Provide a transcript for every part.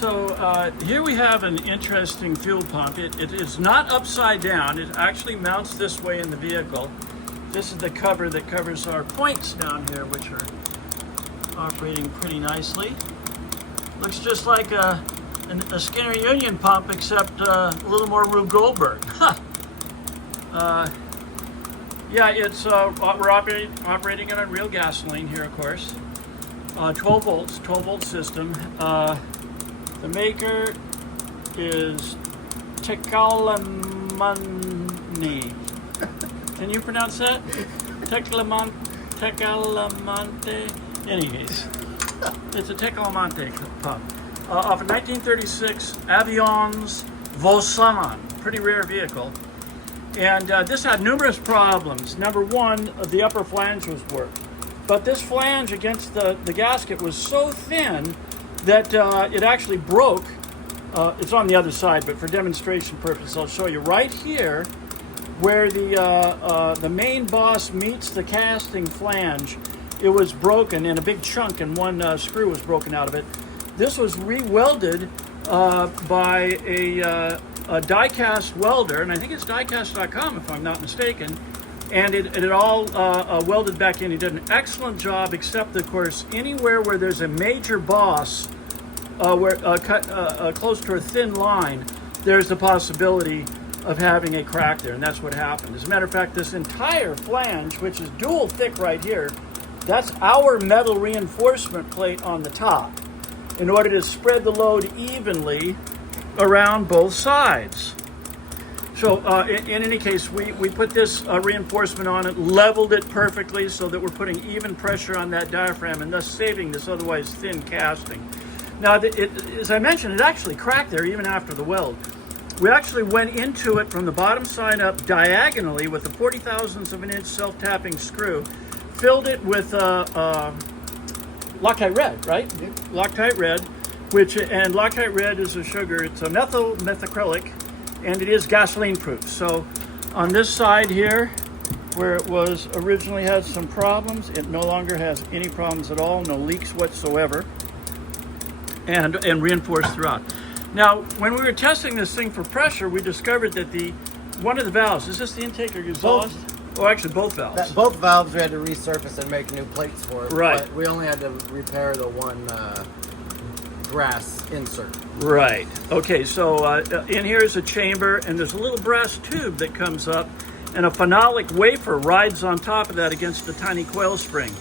So here we have an interesting fuel pump. It is not upside down. It actually mounts this way in the vehicle. This is the cover that covers our points down here, which are operating pretty nicely. Looks just like a Skinner Union pump, except a little more Rube Goldberg. Yeah, it's we're operating it on real gasoline here, of course. 12 volts, 12 volt system. The maker is Tecalamani. Can you pronounce that? Tecalamante. Anyways, it's a Tecalamante pump. Off a 1936 Avion Voisin, pretty rare vehicle. And this had numerous problems. Number one, the upper flange was warped. But this flange against the gasket was so thin that it actually broke. It's on the other side, but for demonstration purposes, I'll show you right here where the main boss meets the casting flange. It was broken in a big chunk, and one screw was broken out of it. This was re-welded by a die-cast welder, and I think it's diecast.com if I'm not mistaken, and it all welded back in. He did an excellent job, except of course anywhere where there's a major boss close to a thin line, there's the possibility of having a crack there, and that's what happened. As a matter of fact, this entire flange, which is dual thick right here, that's our metal reinforcement plate on the top in order to spread the load evenly around both sides. So in any case, we put this reinforcement on it, leveled it perfectly so that we're putting even pressure on that diaphragm and thus saving this otherwise thin casting. Now, as I mentioned, it actually cracked there even after the weld. We actually went into it from the bottom side up diagonally with a 40,000ths of an inch self-tapping screw, filled it with Loctite Red, right? Yep. Loctite Red, and Loctite Red is a sugar. It's a methacrylic, and it is gasoline proof. So on this side here, where it was originally had some problems, it no longer has any problems at all, no leaks whatsoever, and reinforced throughout. Now, when we were testing this thing for pressure, we discovered that one of the valves, is this the intake or exhaust? Oh, actually both valves. Both valves we had to resurface and make new plates for it. Right. But we only had to repair the one brass insert. Right. Okay, so in here is a chamber, and there's a little brass tube that comes up, and a phenolic wafer rides on top of that against the tiny coil spring,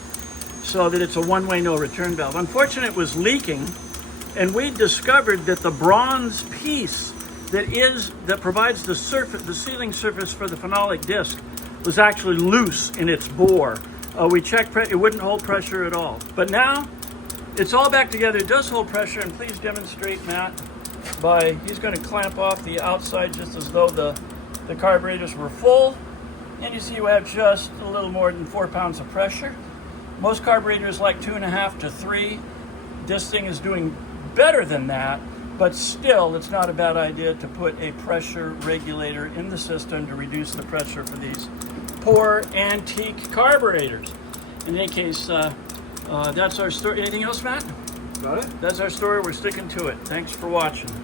so that it's a one-way no return valve. Unfortunately, it was leaking, and we discovered that the bronze piece that provides the sealing surface for the phenolic disc was actually loose in its bore. We checked, it wouldn't hold pressure at all. But now, it's all back together. It does hold pressure, and please demonstrate, Matt, he's going to clamp off the outside just as though the carburetors were full. And you see you have just a little more than 4 pounds of pressure. Most carburetors like 2.5 to 3. This thing is doing better than that, but still it's not a bad idea to put a pressure regulator in the system to reduce the pressure for these poor antique carburetors. In any case, that's our story. Anything else, Matt? Got it? That's our story. We're sticking to it. Thanks for watching.